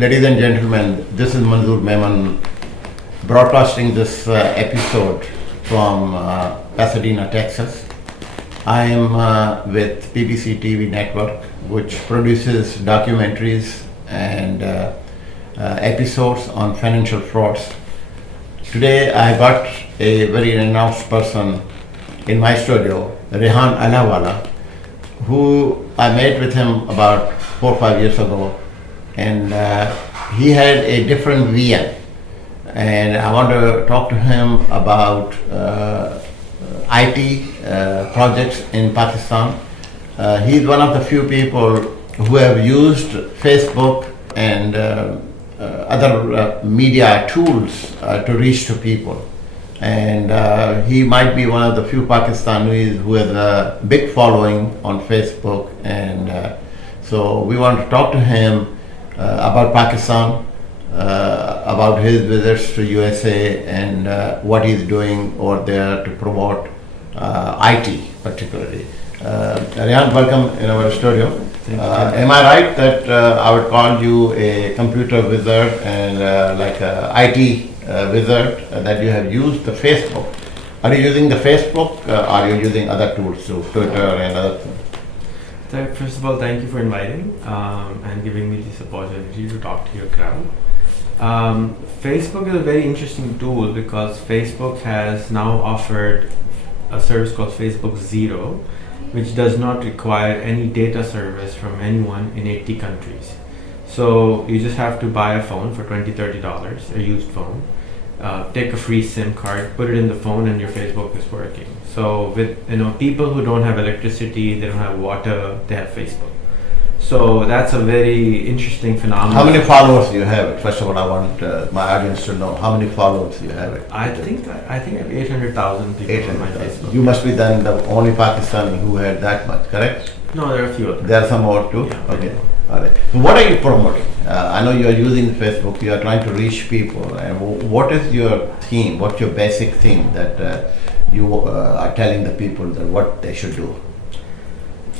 Ladies and gentlemen, this is Manzoor Memon broadcasting this episode from Pasadena, Texas. I am with BBC TV network, which produces documentaries and episodes on financial frauds. Today I got a very renowned person in my studio, Rehan Allahwala, who I met with him about 4 or 5 years ago, and he had a different vision, and I want to talk to him about IT projects in Pakistan. He's one of the few people who have used Facebook and other media tools to reach to people. And he might be one of the few Pakistanis who has a big following on Facebook. And so we want to talk to him about Pakistan, about his visits to USA and what he's doing over there to promote IT particularly. Rehan, welcome in our studio. Am I right that I would call you a computer wizard and like a IT wizard that you have used the Facebook? Are you using the Facebook? Are you using other tools, so Twitter and other things? First of all, thank you for inviting and giving me this opportunity to talk to your crowd. Facebook is a very interesting tool because Facebook has now offered a service called Facebook Zero, which does not require any data service from anyone in 80 countries. So you just have to buy a phone for $20-$30, a used phone, take a free SIM card, put it in the phone, and your Facebook is working. So with people who don't have electricity, they don't have water, they have Facebook. So that's a very interesting phenomenon. How many followers do you have? First of all, I want my audience to know how many followers you have. I think I have 800,000 people on my Facebook. You must be then the only Pakistani who had that much, correct? No, there are a few others. There are some more too? Yeah, okay. All right. So what are you promoting? I know you are using Facebook, you are trying to reach people. And what is your theme? What's your basic theme that you are telling the people that what they should do?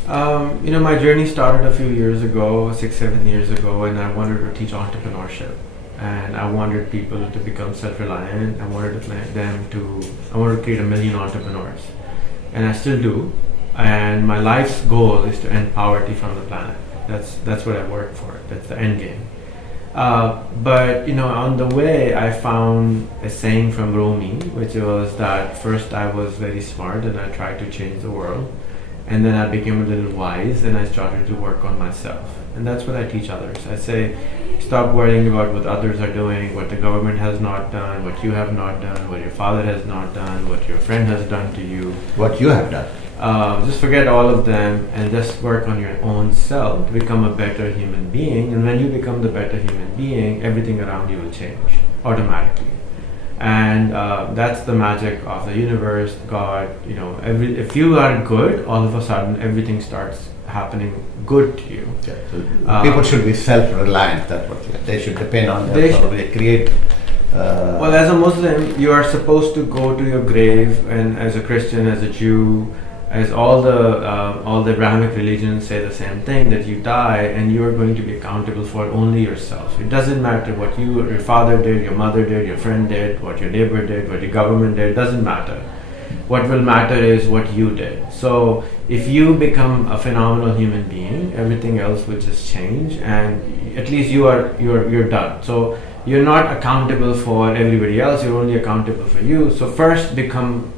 My journey started a few years ago, 6-7 years ago, and I wanted to teach entrepreneurship. And I wanted people to become self-reliant. I wanted to create 1 million entrepreneurs. And I still do. And my life's goal is to end poverty from the planet. That's what I work for. That's the end game. But on the way, I found a saying from Rumi, which was that first I was very smart and I tried to change the world. And then I became a little wise and I started to work on myself. And that's what I teach others. I say, stop worrying about what others are doing, what the government has not done, what you have not done, what your father has not done, what your friend has done to you. What you have done. Just forget all of them and just work on your own self to become a better human being. And when you become the better human being, everything around you will change automatically. And that's the magic of the universe, God. If you are good, all of a sudden everything starts happening good to you. Okay. So people should be self-reliant. That's what they should depend on themselves. They create. Well, as a Muslim, you are supposed to go to your grave, and as a Christian, as a Jew, as all the Abrahamic religions say the same thing, that you die and you are going to be accountable for only yourself. It doesn't matter what your father did, your mother did, your friend did, what your neighbor did, what your government did. It doesn't matter. What will matter is what you did. So if you become a phenomenal human being, everything else will just change, and at least you're done. So you're not accountable for everybody else. You're only accountable for you. So first become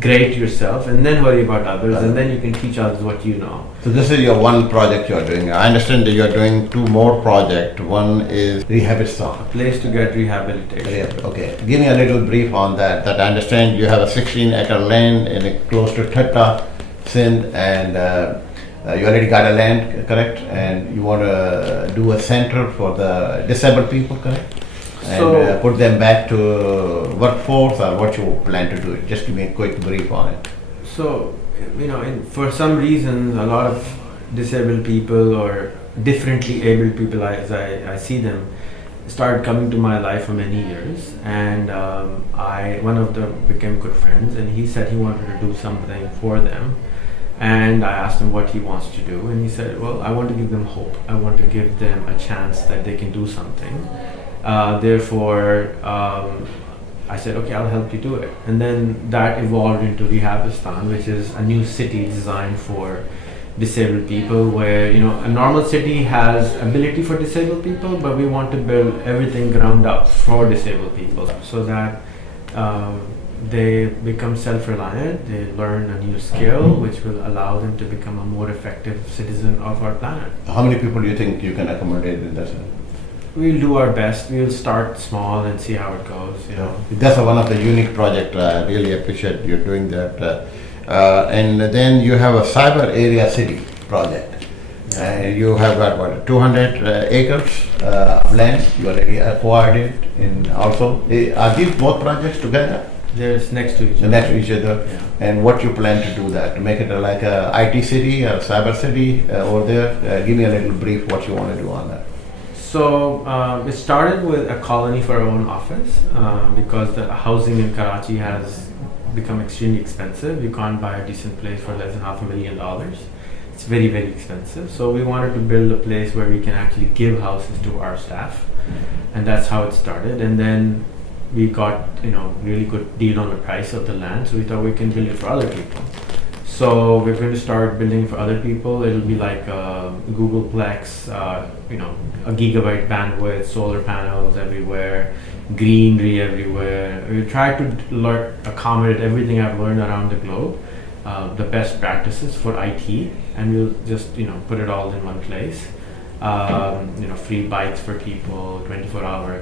great yourself and then worry about others, and then you can teach others what you know. So this is your one project you are doing. I understand that you are doing 2 more projects. One is Rehabilitation. A place to get rehabilitation. Okay, give me a little brief on that. That I understand you have a 16-acre land close to Thatta, Sindh, and you already got a land, correct? And you want to do a center for the disabled people, correct? And put them back to workforce, or what you plan to do? Just give me a quick brief on it. So, for some reason, a lot of disabled people or differently abled people, as I see them, started coming to my life for many years. And one of them became good friends, and he said he wanted to do something for them. And I asked him what he wants to do, and he said, well, I want to give them hope. I want to give them a chance that they can do something. Therefore, I said, okay, I'll help you do it. And then that evolved into Rehabistan, which is a new city designed for disabled people, where, you know, a normal city has ability for disabled people, but we want to build everything ground up for disabled people so that they become self-reliant, they learn a new skill which will allow them to become a more effective citizen of our planet. How many people do you think you can accommodate in that? We'll do our best. We'll start small and see how it goes. You know, that's one of the unique projects. I really appreciate you doing that. And then you have a cyber area city project. You have got what, 200 acres of land. You already acquired it. And also, are these both projects together? They're next to each other. Next to each other. Yeah. And what you plan to do that? To make it like a IT city or cyber city over there? Give me a little brief what you want to do on that. So it started with a colony for our own office because the housing in Karachi has become extremely expensive. You can't buy a decent place for less than $500,000. It's very, very expensive. So we wanted to build a place where we can actually give houses to our staff, and that's how it started. And then we got, you know, really good deal on the price of the land, so we thought we can build it for other people. So we're going to start building for other people. It'll be like Googleplex, you know, a gigabyte bandwidth, solar panels everywhere, greenery everywhere. We try to accommodate everything I've learned around the globe, the best practices for IT, and we'll just, you know, put it all in one place. You know, free bikes for people, 24-hour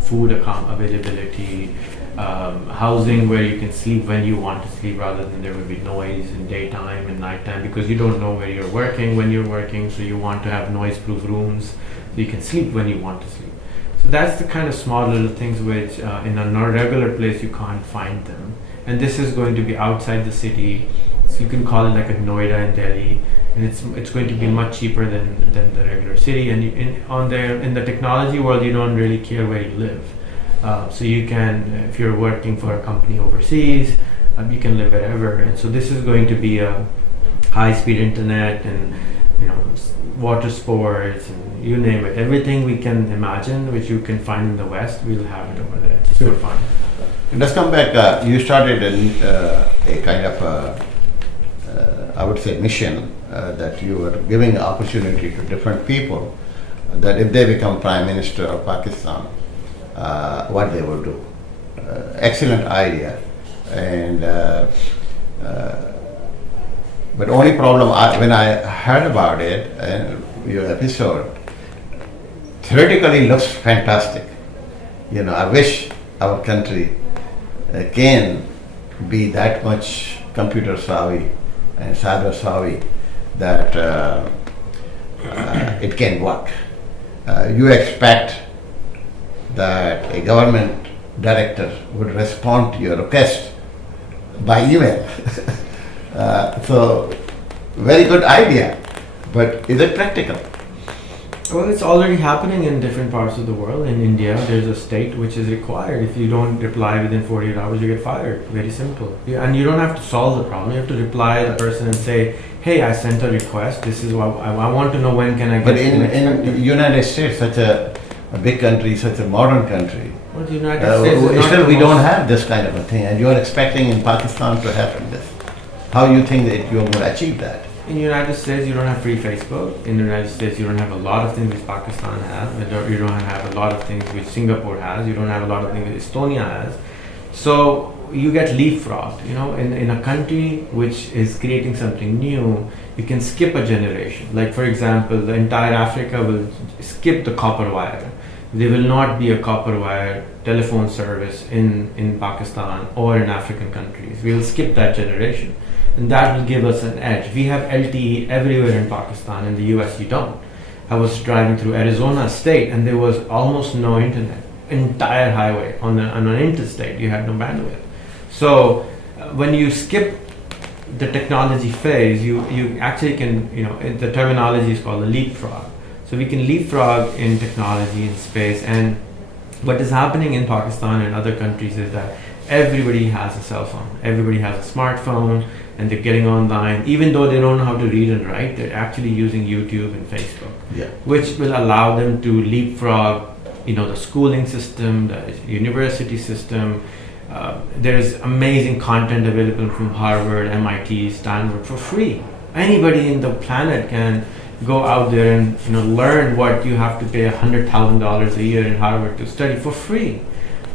food availability, housing where you can sleep when you want to sleep rather than there will be noise in daytime and nighttime, because you don't know where you're working when you're working, so you want to have noise-proof rooms so you can sleep when you want to sleep. So that's the kind of small little things which in a regular place you can't find them. And this is going to be outside the city, so you can call it like a Noida in Delhi. And it's going to be much cheaper than the regular city. And in the technology world, you don't really care where you live. So you can, if you're working for a company overseas, you can live wherever. And so this is going to be a high-speed internet and, you know, water sports and you name it. Everything we can imagine, which you can find in the West, we'll have it over there. It's super fun. Let's come back. You started a kind of I would say mission that you are giving opportunity to different people that if they become Prime Minister of Pakistan, what they will do. Excellent idea. And but only problem when I heard about it and your episode, theoretically looks fantastic. You know, I wish our country can be that much computer savvy and cyber savvy that it can work. You expect that a government director would respond to your request by email. So, very good idea, but is it practical? Well, it's already happening in different parts of the world. In India, there's a state which is required. If you don't reply within 48 hours, you get fired. Very simple. And you don't have to solve the problem. You have to reply to the person and say, hey, I sent a request. This is what I want to know, when can I get it. But in the United States, such a big country, such a modern country, well, the United States still we don't have this kind of a thing. And you're expecting in Pakistan to happen this. How you think that you're going to achieve that? In the United States, you don't have free Facebook. In the United States, you don't have a lot of things which Pakistan has. You don't have a lot of things which Singapore has. You don't have a lot of things which Estonia has. So you get leapfrogged. You know, in a country which is creating something new, you can skip a generation. Like, for example, the entire Africa will skip the copper wire. There will not be a copper wire telephone service in Pakistan or in African countries. We will skip that generation. And that will give us an edge. We have LTE everywhere in Pakistan. In the US, you don't. I was driving through Arizona state and there was almost no internet. Entire highway on an interstate, you had no bandwidth. So when you skip the technology phase, you actually can, you know, the terminology is called a leapfrog. So we can leapfrog in technology, in space. And what is happening in Pakistan and other countries is that everybody has a cell phone. Everybody has a smartphone, and they're getting online. Even though they don't know how to read and write, they're actually using YouTube and Facebook, which will allow them to leapfrog, the schooling system, the university system. There's amazing content available from Harvard, MIT, Stanford for free. Anybody in the planet can go out there and learn what you have to pay $100,000 a year in Harvard to study for free.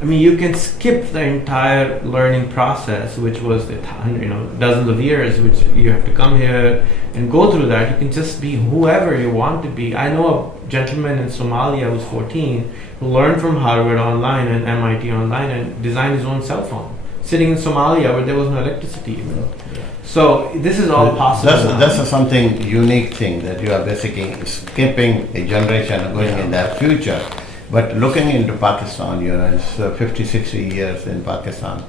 I mean, you can skip the entire learning process, which was dozens of years, which you have to come here and go through that. You can just be whoever you want to be. I know a gentleman in Somalia who's 14 who learned from Harvard online and MIT online and designed his own cell phone, sitting in Somalia where there was no electricity. So this is all possible. That's something unique thing that you are basically skipping a generation and going in that future. But looking into Pakistan, it's 50, 60 years in Pakistan,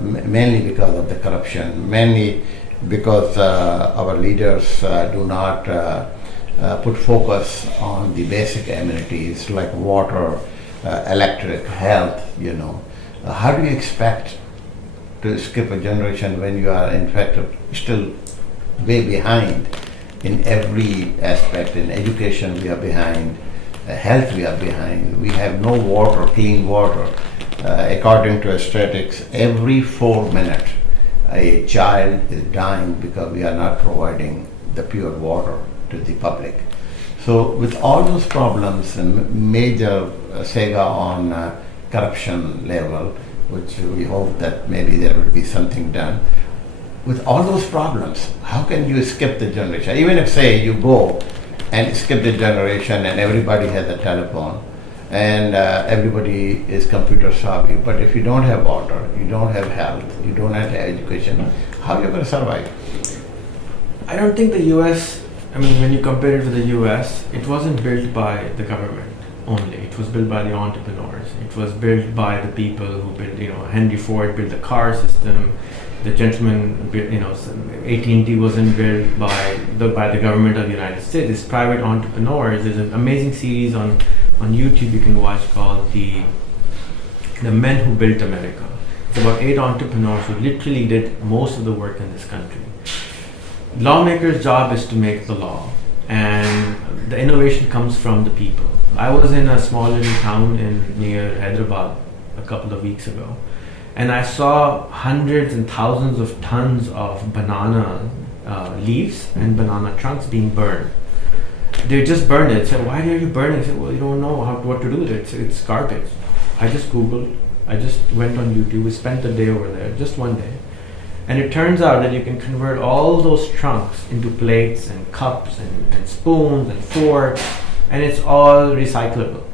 mainly because of the corruption, mainly because our leaders do not put focus on the basic amenities like water, electric, health, How do you expect to skip a generation when you are in fact still way behind in every aspect? In education we are behind, health we are behind, we have no water, clean water. According to statistics, every 4 minutes a child is dying because we are not providing the pure water to the public. So with all those problems and major saga on corruption level, which we hope that maybe there will be something done. With all those problems, how can you skip the generation? Even if, say, you go and skip the generation and everybody has a telephone and everybody is computer savvy, but if you don't have water, you don't have health, you don't have education, how are you going to survive? I don't think the US, when you compare it with the US, it wasn't built by the government only. It was built by the entrepreneurs. It was built by the people who built, Henry Ford built the car system. The gentleman, AT&T wasn't built by the government of the United States. It's private entrepreneurs. There's an amazing series on YouTube you can watch called the Men Who Built America. It's about 8 entrepreneurs who literally did most of the work in this country. Lawmakers' job is to make the law, and the innovation comes from the people. I was in a small little town near Hyderabad a couple of weeks ago, and I saw hundreds and thousands of tons of banana leaves and banana trunks being burned. They just burned it. I said, why are you burning? I said, well, you don't know what to do with it. It's garbage. I just Googled. I just went on YouTube. We spent the day over there, just one day. And it turns out that you can convert all those trunks into plates and cups and spoons and forks, and it's all recyclable.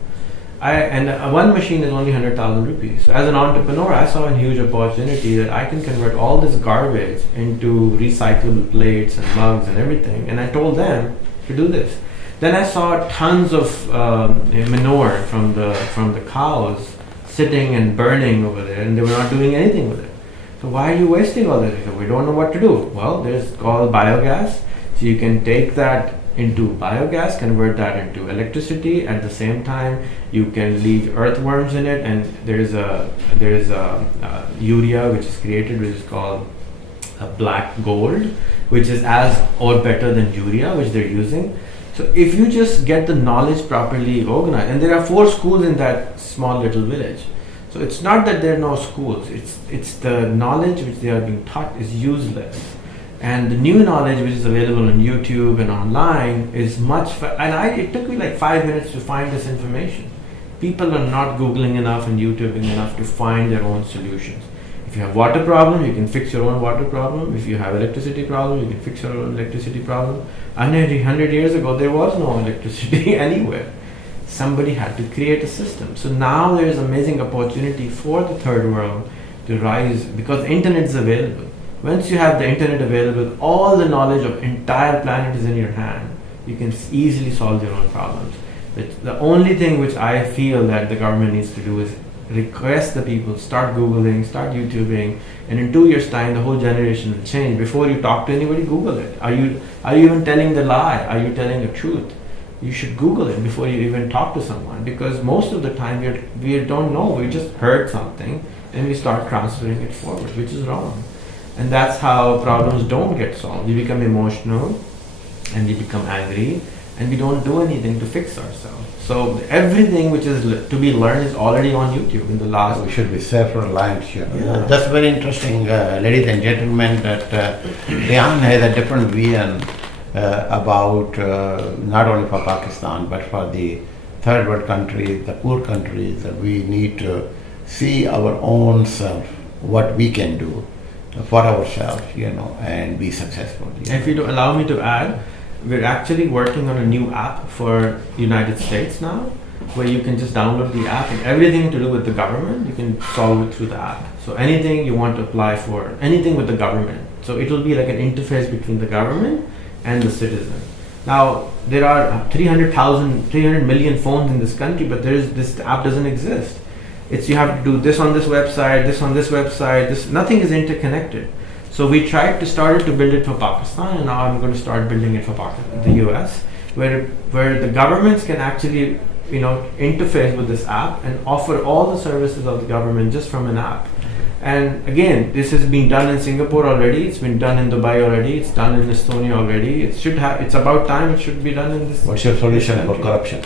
One machine is only 100,000 rupees. So as an entrepreneur, I saw a huge opportunity that I can convert all this garbage into recyclable plates and mugs and everything. And I told them to do this. Then I saw tons of manure from the cows sitting and burning over there, and they were not doing anything with it. So why are you wasting all this? He said, we don't know what to do. Well, there's called biogas. So you can take that into biogas, convert that into electricity. At the same time, you can leave earthworms in it, and there's a urea which is created, which is called black gold, which is as or better than urea, which they're using. So if you just get the knowledge properly organized, and there are 4 schools in that small little village. So it's not that there are no schools, it's the knowledge which they are being taught is useless. And the new knowledge which is available on YouTube and online is it took me like 5 minutes to find this information. People are not Googling enough and YouTubing enough to find their own solutions. If you have water problem, you can fix your own water problem. If you have electricity problem, you can fix your own electricity problem. 100 years ago, there was no electricity anywhere. Somebody had to create a system. So now there is amazing opportunity for the third world to rise because the internet is available. Once you have the internet available, all the knowledge of entire planet is in your hand. You can easily solve your own problems. But the only thing which I feel that the government needs to do is request the people, start Googling, start YouTubing, and in 2 years' time, the whole generation will change. Before you talk to anybody, Google it. Are you even telling the lie? Are you telling the truth? You should Google it before you even talk to someone, because most of the time we don't know. We just heard something and we start transferring it forward, which is wrong. And that's how problems don't get solved. We become emotional and we become angry and we don't do anything to fix ourselves. So everything which is to be learned is already on YouTube in the last. We should be self-reliant here. Yeah. That's very interesting, ladies and gentlemen, that Rehan has a different vision about not only for Pakistan but for the third world countries, the poor countries. We need to see our own self, what we can do for ourselves, and be successful. If you do allow me to add, we're actually working on a new app for United States now, where you can just download the app and everything to do with the government, you can solve it through the app. So anything you want to apply for, anything with the government. So it will be like an interface between the government and the citizen. Now, there are 300 million phones in this country, but this app doesn't exist. You have to do this on this website, this on this website, nothing is interconnected. So we tried to start to build it for Pakistan, and now I'm going to start building it for the US, where the governments can actually interface with this app and offer all the services of the government just from an app. And again, this has been done in Singapore already, it's been done in Dubai already, it's done in Estonia already. It's about time it should be done in this. What's your solution for corruption?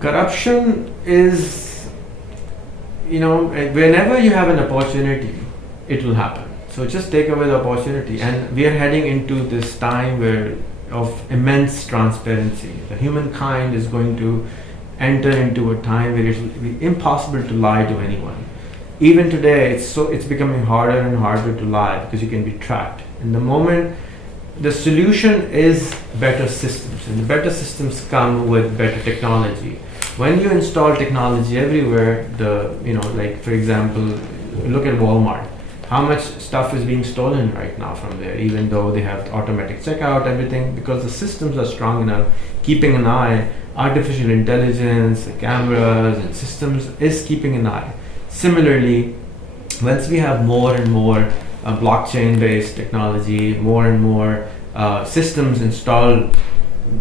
Corruption is, whenever you have an opportunity, it will happen. So just take away the opportunity, and we are heading into this time of immense transparency. The humankind is going to enter into a time where it will be impossible to lie to anyone. Even today, it's becoming harder and harder to lie because you can be tracked. In the moment, the solution is better systems, and the better systems come with better technology. When you install technology everywhere, like for example, look at Walmart. How much stuff is being stolen right now from there, even though they have automatic checkout, everything, because the systems are strong enough, keeping an eye, artificial intelligence, cameras and systems is keeping an eye. Similarly, once we have more and more blockchain-based technology, more and more systems installed,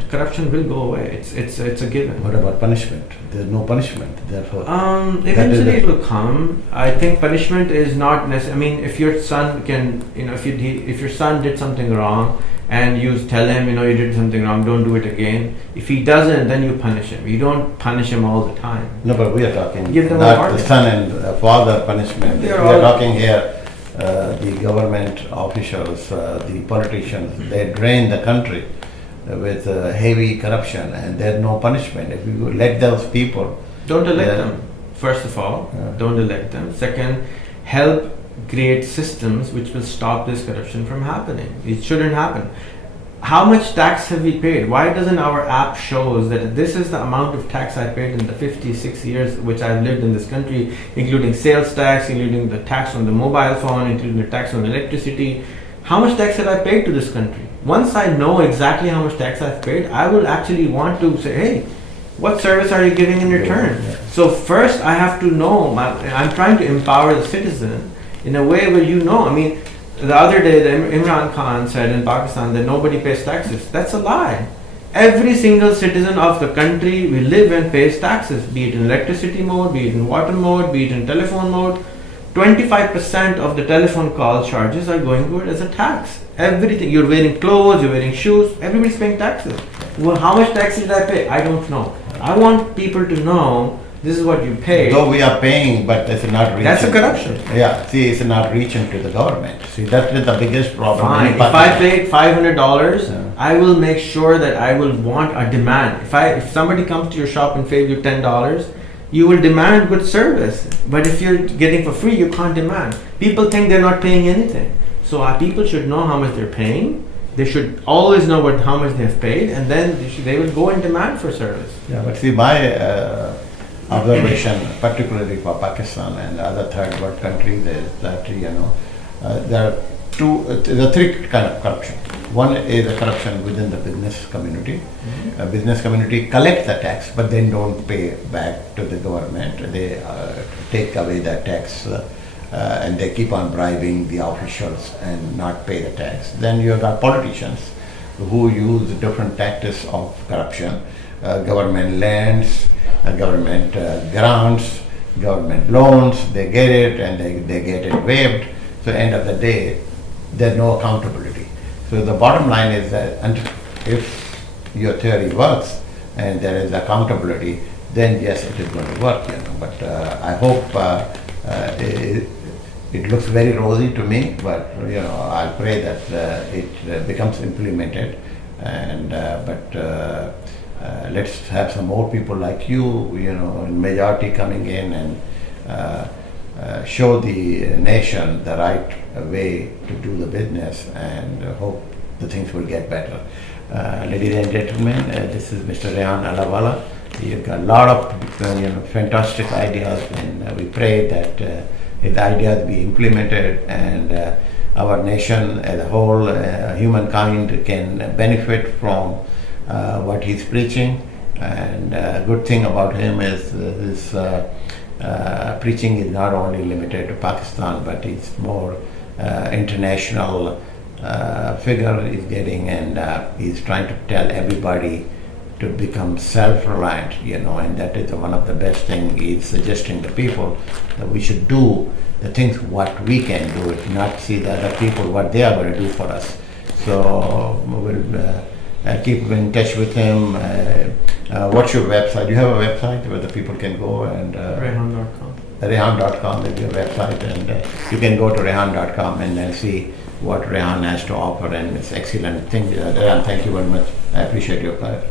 corruption will go away. It's a given. What about punishment? There's no punishment, therefore. Eventually it will come. I think punishment is not necessary. I mean, if your son can, if your son did something wrong and you tell him, you did something wrong, don't do it again. If he doesn't, then you punish him. You don't punish him all the time. No, but we are talking Give them not the son and father punishment. We are talking here the government officials, the politicians. They drain the country with heavy corruption, and there's no punishment. If you let those people, don't elect them. First of all, don't elect them. Second, help create systems which will stop this corruption from happening. It shouldn't happen. How much tax have we paid? Why doesn't our app shows that this is the amount of tax I paid in the 56 years which I've lived in this country, including sales tax, including the tax on the mobile phone, including the tax on electricity. How much tax have I paid to this country? Once I know exactly how much tax I've paid, I will actually want to say, hey, what service are you giving in return? Yeah. So first I have to know, I'm trying to empower the citizen in a way where I mean, the other day Imran Khan said in Pakistan that nobody pays taxes. That's a lie. Every single citizen of the country we live in pays taxes, be it in electricity mode, be it in water mode, be it in telephone mode. 25% of the telephone call charges are going to it as a tax. Everything, you're wearing clothes, you're wearing shoes, everybody's paying taxes. Well, how much tax did I pay? I don't know. I want people to know this is what you pay. Though we are paying, but it's not reaching. That's a corruption. Yeah, see, it's not reaching to the government. See, that is the biggest problem. Fine. If I paid $500, I will make sure that I will want a demand. If somebody comes to your shop and pays you $10, you will demand good service. But if you're getting for free, you can't demand. People think they're not paying anything. So our people should know how much they're paying. They should always know how much they have paid, and then they will go and demand for service. Yeah, but see, my observation, particularly for Pakistan and other third world countries, is that there are three kind of corruption. One is the corruption within the business community. Business community collect the tax, but then don't pay back to the government. They take away the tax, and they keep on bribing the officials and not pay the tax. Then you have politicians who use different tactics of corruption, government lands, government grants, government loans, they get it and they get it waived. So end of the day, there's no accountability. So the bottom line is that if your theory works and there is accountability, then yes, it is going to work. But I hope it looks very rosy to me. But I'll pray that it becomes implemented. And let's have some more people like you, in majority coming in and show the nation the right way to do the business, and hope the things will get better. Ladies and gentlemen, this is Mr. Rehan Allahwala. You've got a lot of fantastic ideas, and we pray that his ideas be implemented, and our nation as a whole, humankind can benefit from what he's preaching. And good thing about him is his preaching is not only limited to Pakistan, but it's more international figure he's getting, and he's trying to tell everybody to become self-reliant, and that is one of the best things he's suggesting to people, that we should do the things what we can do, not see the other people what they are going to do for us. So we'll keep in touch with him. What's your website? You have a website where the people can go and Rehan.com. Rehan.com is your website, and you can go to Rehan.com and then see what Rehan has to offer, and it's excellent thing. Rehan, thank you very much. I appreciate your time.